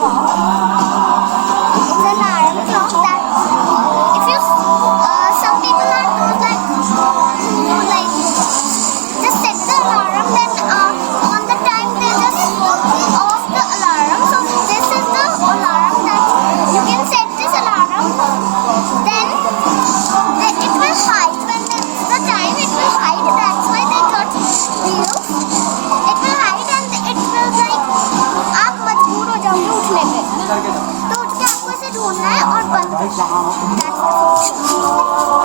It's an alarm clock that if you some people are those like who like just set the alarm, then on the time they just off the alarm. So this is the alarm that you can set this alarm, then it will hide when the time it will hide. That's why they got wheels. It will hide and it will like आप मजबूर हो जाओगे उठने पे, तो उठ के आपको इसे ढूंढना है और बंद करना है। That's